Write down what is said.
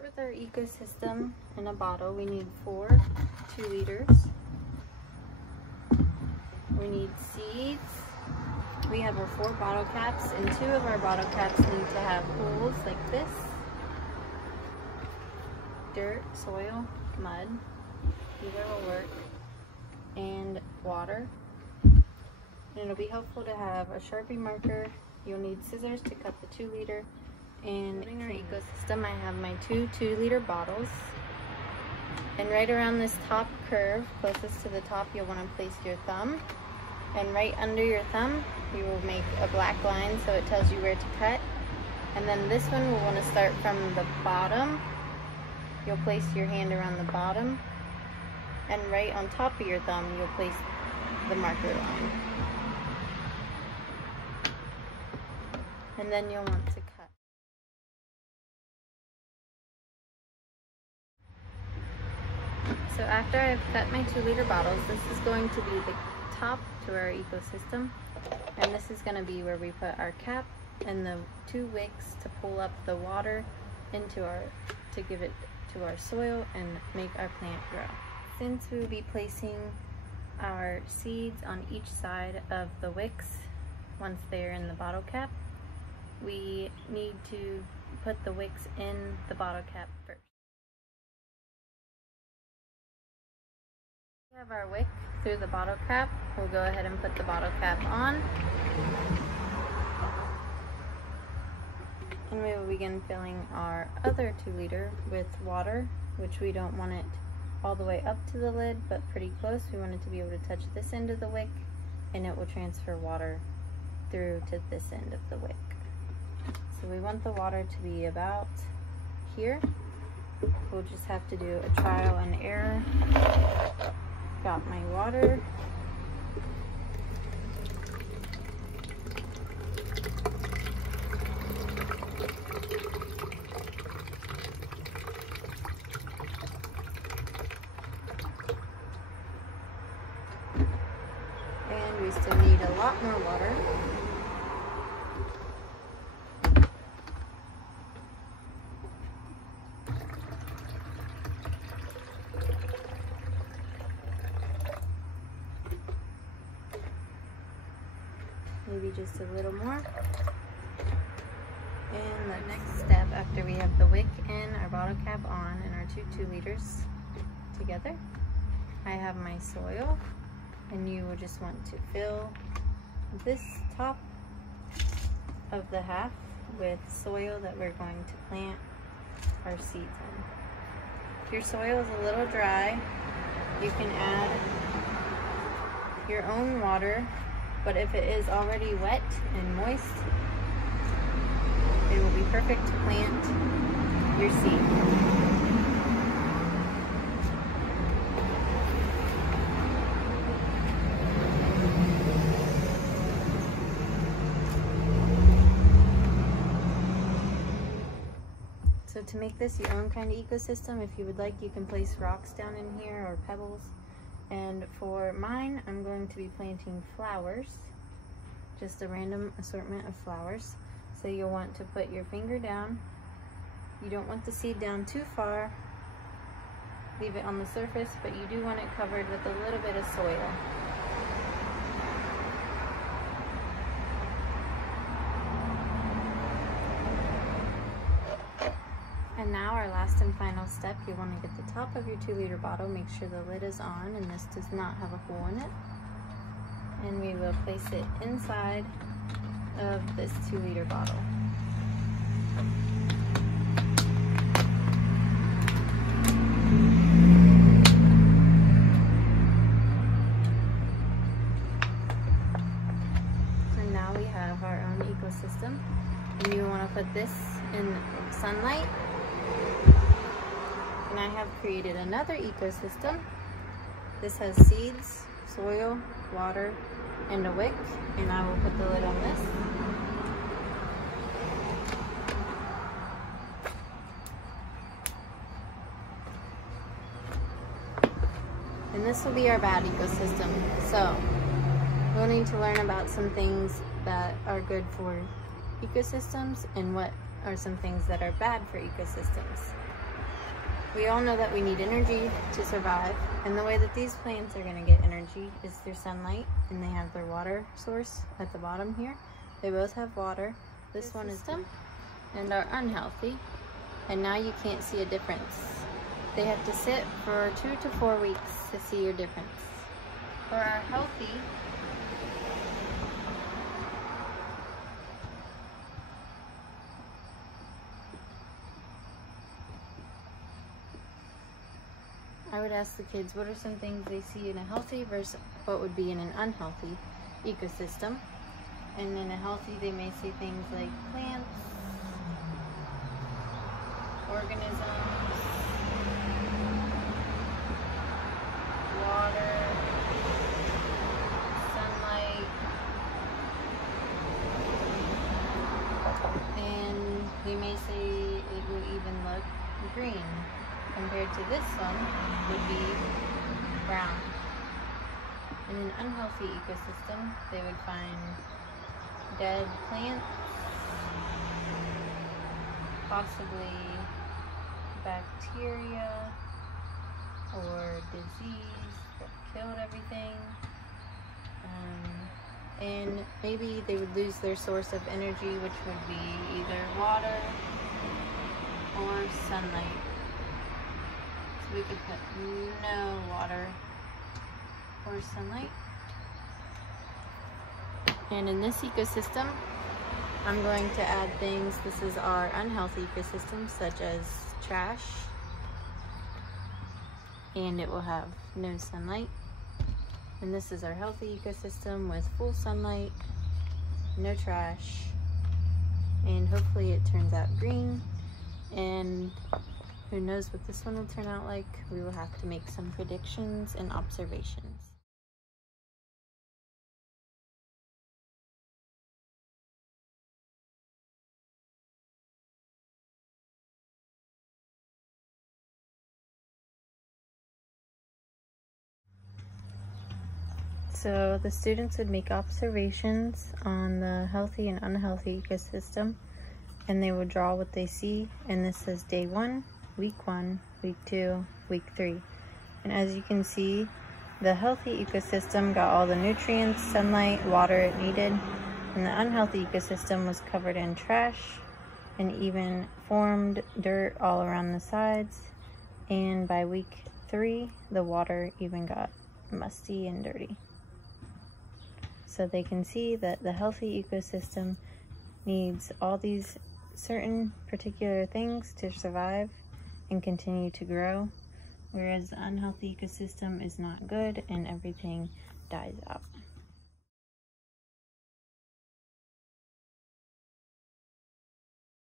Start with our ecosystem in a bottle. We need 4 2-liters. We need seeds. We have our 4 bottle caps, and 2 of our bottle caps need to have holes like this. Dirt, soil, mud, either will work, and water. And it'll be helpful to have a Sharpie marker. You'll need scissors to cut the 2-liter. And in our ecosystem, I have my 2 2-liter bottles. And right around this top curve, closest to the top, you'll want to place your thumb. And right under your thumb, you will make a black line so it tells you where to cut. And then this one, we'll want to start from the bottom. You'll place your hand around the bottom. And right on top of your thumb, you'll place the marker line. And then you'll want to cut. So after I've cut my 2-liter bottles, this is going to be the top to our ecosystem, and this is going to be where we put our cap and the 2 wicks to pull up the water into to give it to our soil and make our plant grow. Since we will be placing our seeds on each side of the wicks once they're in the bottle cap, we need to put the wicks in the bottle cap first. We have our wick through the bottle cap. We'll go ahead and put the bottle cap on. And we will begin filling our other 2-liter with water, which we don't want it all the way up to the lid, but pretty close. We want it to be able to touch this end of the wick, and it will transfer water through to this end of the wick. So we want the water to be about here. We'll just have to do a trial and error. Got my water. And we still need a lot more water. Maybe just a little more. And the next step, after we have the wick and our bottle cap on and our 2 2-liters together, I have my soil, and you will just want to fill this top of the half with soil that we're going to plant our seeds in. If your soil is a little dry, you can add your own water. But if it is already wet and moist, it will be perfect to plant your seed. So to make this your own kind of ecosystem, if you would like, you can place rocks down in here or pebbles. And for mine, I'm going to be planting flowers, just a random assortment of flowers. So you'll want to put your finger down. You don't want the seed down too far. Leave it on the surface, but you do want it covered with a little bit of soil. And now our last and final step, you want to get the top of your 2-liter bottle, make sure the lid is on and this does not have a hole in it. And we will place it inside of this 2-liter bottle. And now we have our own ecosystem. And you want to put this in sunlight. And I have created another ecosystem. This has seeds, soil, water, and a wick, and I will put the lid on this. And this will be our bad ecosystem. So we'll need to learn about some things that are good for ecosystems and what are some things that are bad for ecosystems. We all know that we need energy to survive, and the way that these plants are going to get energy is through sunlight, and they have their water source at the bottom here. They both have water. This one is them and are unhealthy, and now you can't see a difference. They have to sit for 2 to 4 weeks to see your difference. For our healthy, I would ask the kids what are some things they see in a healthy versus what would be in an unhealthy ecosystem. And in a healthy, they may see things like plants, organisms, water, sunlight, and they may say it will even look green. Compared to this one would be brown. In an unhealthy ecosystem, they would find dead plants, possibly bacteria or disease that killed everything, and maybe they would lose their source of energy, which would be either water or sunlight. We could put no water or sunlight. And in this ecosystem, I'm going to add things. This is our unhealthy ecosystem, such as trash, and it will have no sunlight. And this is our healthy ecosystem with full sunlight, no trash, and hopefully it turns out green. And who knows what this one will turn out like? We will have to make some predictions and observations. So the students would make observations on the healthy and unhealthy ecosystem, and they would draw what they see. And this is day 1, week 1, week 2, week 3. And as you can see, the healthy ecosystem got all the nutrients, sunlight, water it needed, and the unhealthy ecosystem was covered in trash and even formed dirt all around the sides. And by week 3, the water even got musty and dirty. So they can see that the healthy ecosystem needs all these certain particular things to survive and continue to grow, whereas the unhealthy ecosystem is not good and everything dies out.